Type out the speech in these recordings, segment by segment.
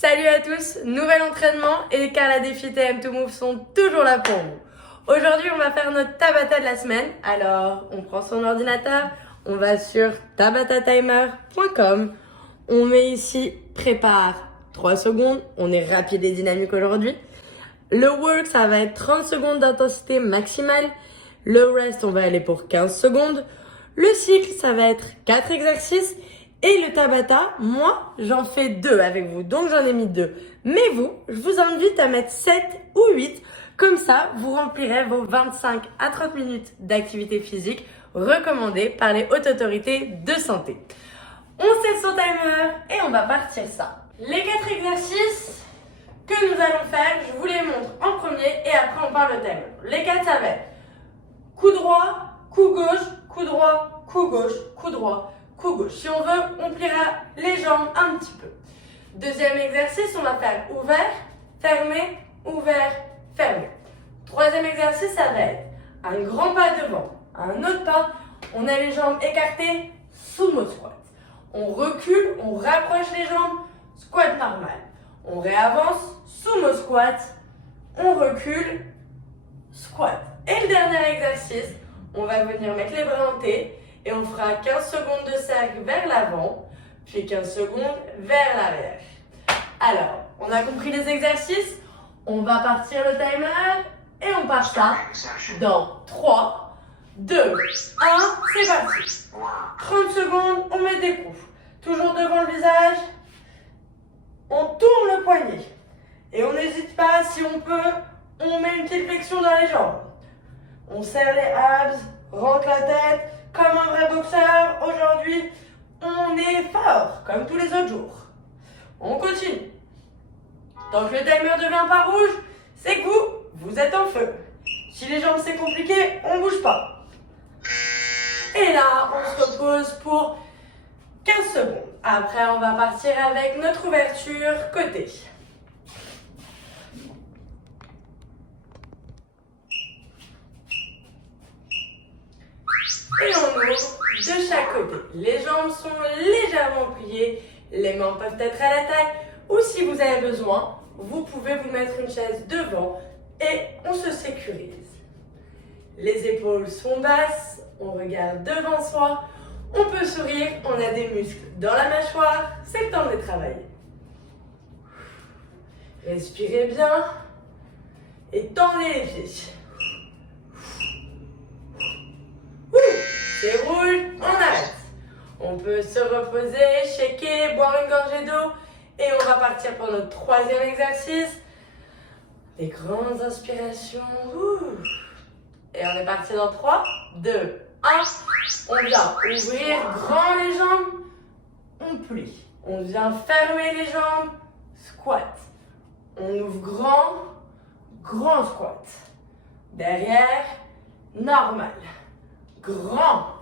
Salut à tous, nouvel entraînement et Carla Défi TM2Move sont toujours là pour vous. Aujourd'hui, on va faire notre Tabata de la semaine. Alors, on prend son ordinateur, on va sur tabatatimer.com. On met ici prépare 3 secondes. On est rapide et dynamique aujourd'hui. Le work, ça va être 30 secondes d'intensité maximale. Le rest, on va aller pour 15 secondes. Le cycle, ça va être 4 exercices. Et le Tabata, moi, j'en fais 2 avec vous. Donc, j'en ai mis 2. Mais vous, je vous invite à mettre 7 ou 8. Comme ça, vous remplirez vos 25 à 30 minutes d'activité physique recommandées par les hautes autorités de santé. On set son timer et on va partir ça. Les 4 exercices que nous allons faire, je vous les montre en premier et après on parle le timer. Les 4, ça va être coup droit, coup gauche, coup droit, coup gauche, coup droit, coup gauche. Si on veut, on pliera les jambes un petit peu. Deuxième exercice, on va faire ouvert, fermé, ouvert, fermé. Troisième exercice, ça va être un grand pas devant, un autre pas. On a les jambes écartées, sumo squat. On recule, on rapproche les jambes, squat normal. On réavance, sumo squat. On recule, squat. Et le dernier exercice, on va venir mettre les bras en T et on fera 15 secondes de cercle vers l'avant, puis 15 secondes vers l'arrière. Alors, on a compris les exercices, on va partir le timer et on part ça dans 3, 2, 1, c'est parti. 30 secondes, on met des coups. Toujours devant le visage, on tourne le poignet. Et on n'hésite pas, si on peut, on met une petite flexion dans les jambes. On serre les abs, rentre la tête, comme un vrai boxeur. Aujourd'hui, on est fort, comme tous les autres jours. On continue. Tant que le timer ne devient pas rouge, c'est que vous êtes en feu. Si les jambes c'est compliqué, on ne bouge pas. Et là, on se repose pour 15 secondes. Après, on va partir avec notre ouverture côté. Et on ouvre de chaque côté. Les jambes sont légèrement pliées, les mains peuvent être à la taille, ou si vous avez besoin, vous pouvez vous mettre une chaise devant et on se sécurise. Les épaules sont basses, on regarde devant soi, on peut sourire, on a des muscles dans la mâchoire, c'est le temps de les travailler. Respirez bien et tendez les pieds. C'est rouge, on arrête. On peut se reposer, shaker, boire une gorgée d'eau et on va partir pour notre troisième exercice. Des grandes inspirations. Et on est parti dans 3, 2, 1. On vient ouvrir grand les jambes, on plie. On vient fermer les jambes, squat. On ouvre grand, grand squat. Derrière, normal. Grand.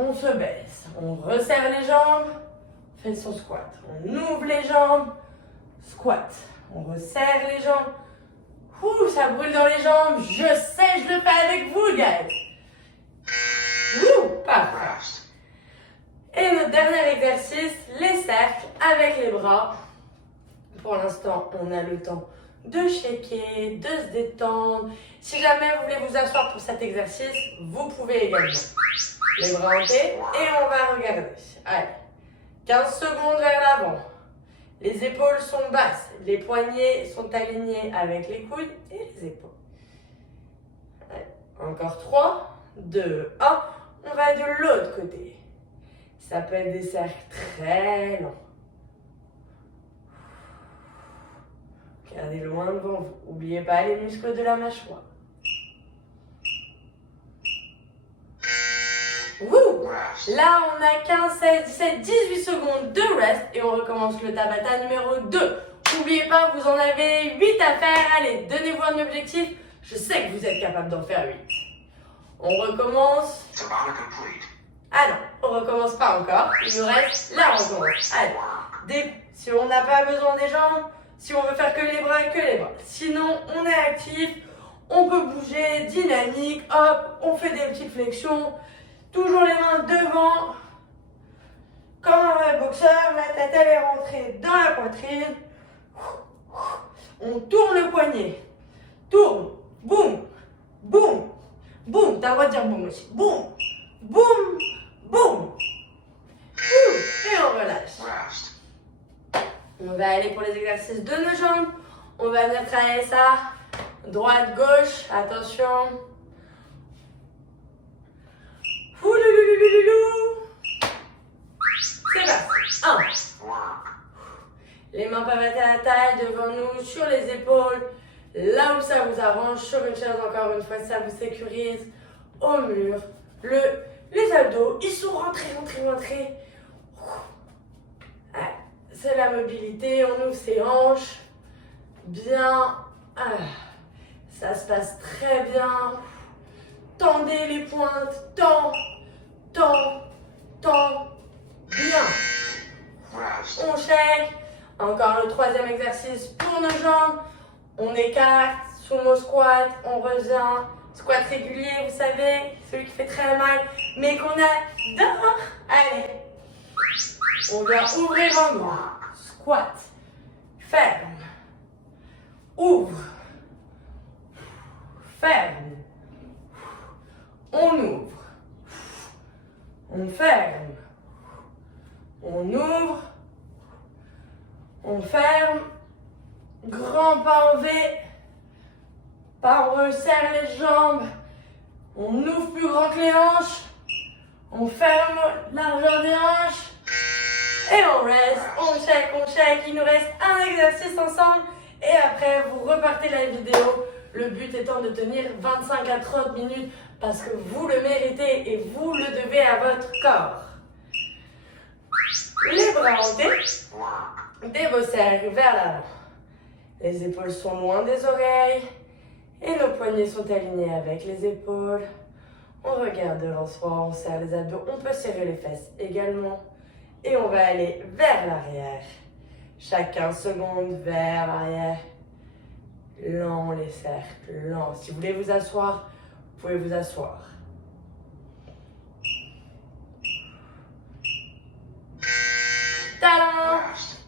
On se baisse. On resserre les jambes, fait son squat. On ouvre les jambes, squat. On resserre les jambes. Ouh, ça brûle dans les jambes. Je sais, je le fais avec vous, guys. Ouh, parfait. Et notre dernier exercice, les cercles avec les bras. Pour l'instant, on a le temps de shaker, de se détendre. Si jamais vous voulez vous asseoir pour cet exercice, vous pouvez également. Les bras en T et on va regarder. Allez, 15 secondes vers l'avant. Les épaules sont basses, les poignets sont alignés avec les coudes et les épaules. Allez, encore 3, 2, 1. On va de l'autre côté. Ça peut être des cercles très longs. Regardez loin devant vous. N'oubliez pas les muscles de la mâchoire. Wouh! Là, on a 15, 16, 17, 18 secondes de rest et on recommence le Tabata numéro 2. N'oubliez pas, vous en avez 8 à faire. Allez, donnez-vous un objectif. Je sais que vous êtes capable d'en faire 8. On recommence. Ah non, on recommence pas encore. Il nous reste là, on recommence. Allez, si on n'a pas besoin des jambes, si on veut faire que les bras, que les bras. Sinon, on est actif, on peut bouger, dynamique, hop, on fait des petites flexions. Toujours les mains devant, comme un vrai boxeur, la tête elle est rentrée dans la poitrine. On tourne le poignet. Tourne. Boum. Boum. Boum. T'as le droit de dire boum aussi. Boum. Boum. Boum. Et on relâche. On va aller pour les exercices de nos jambes. On va venir travailler ça. Droite, gauche. Attention. Oulouloulouloulou. C'est parti. 1. Les mains peuvent être à la taille, devant nous, sur les épaules. Là où ça vous arrange, sur une chaise encore une fois, ça vous sécurise. Au mur. Les abdos, ils sont rentrés. C'est la mobilité, on ouvre ses hanches. Bien. Ça se passe très bien. Tendez les pointes. Tends. Bien. On shake. Encore le 3e exercice pour nos jambes. On écarte, sumo squat, on revient. Squat régulier, vous savez, celui qui fait très mal, mais qu'on adore. Allez. On vient ouvrir en grand. Squat. Ferme. Ouvre. Ferme. On ouvre. On ferme. On ouvre. On ferme. Grand pas en V. Pas on resserre les jambes. On ouvre plus grand que les hanches. On ferme largeur des hanches. Et on reste, on shake. Il nous reste un exercice ensemble. Et après, vous repartez la vidéo. Le but étant de tenir 25 à 30 minutes parce que vous le méritez et vous le devez à votre corps. Les bras hantés. Des beaux cercles vers l'avant. Les épaules sont loin des oreilles. Et nos poignets sont alignés avec les épaules. On regarde devant soi, on serre les abdos. On peut serrer les fesses également. Et on va aller vers l'arrière. Chaque 15 secondes vers l'arrière. Lent les cercles, lent. Si vous voulez vous asseoir, vous pouvez vous asseoir. Tadam!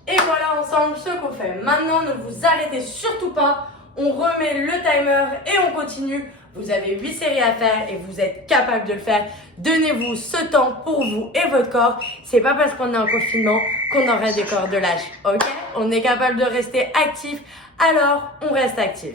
Et voilà ensemble ce qu'on fait. Maintenant, ne vous arrêtez surtout pas. On remet le timer et on continue. Vous avez 8 séries à faire et vous êtes capable de le faire. Donnez-vous ce temps pour vous et votre corps. C'est pas parce qu'on est en confinement qu'on aura des corps de lâche, ok? On est capable de rester actif, alors on reste actif.